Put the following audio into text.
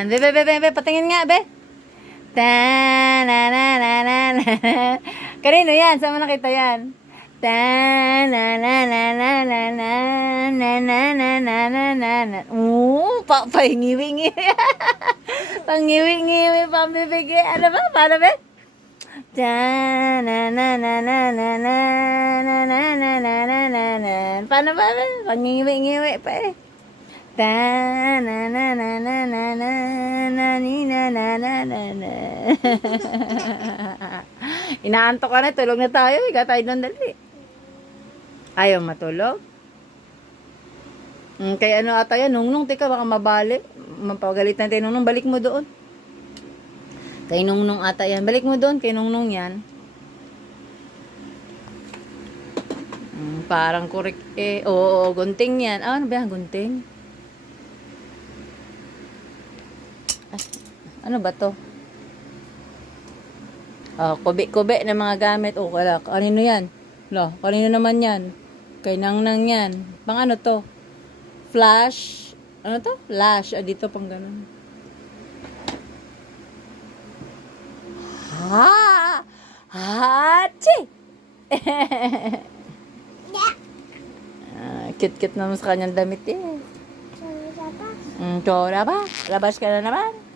Be, patingin nga, be. Ta-na-na-na-na-na. Kanino yan? Saan mo nakita yan? Ta-na-na-na-na-na-na-na-na-na-na-na. Pahingiwi-ngiwi. Pangiwi-ngiwi, pambibigay. Ano ba? Paano ba? Ta-na-na-na-na-na-na-na-na-na-na-na. Paano ba? Pangiwi-ngiwi pa eh. Ta-na-na-na-na-na-na-na-na-na-na. Inaantok ka na, tulog na tayo. Higa tayo doon dali. Ayaw matulog? Kaya ano ata yan, Nungnung, tika baka mabalik. Mapagalit natin, Nungnung, balik mo doon. Kay Nungnung ata yan. Balik mo doon, kay Nungnung yan. Parang kurik eh. Oo, gunting yan. Ah, ano ba yan, gunting? Ano ba to? Kubi-kubi na mga gamit. O, kanino yan? Kanino naman yan? Kay Nangnang yan. Pang ano to? Flash. Ano to? Flash. Dito pang ganun. Hachi! Cute-cute naman sa kanyang damit eh. Chora ba? Labas ka na naman.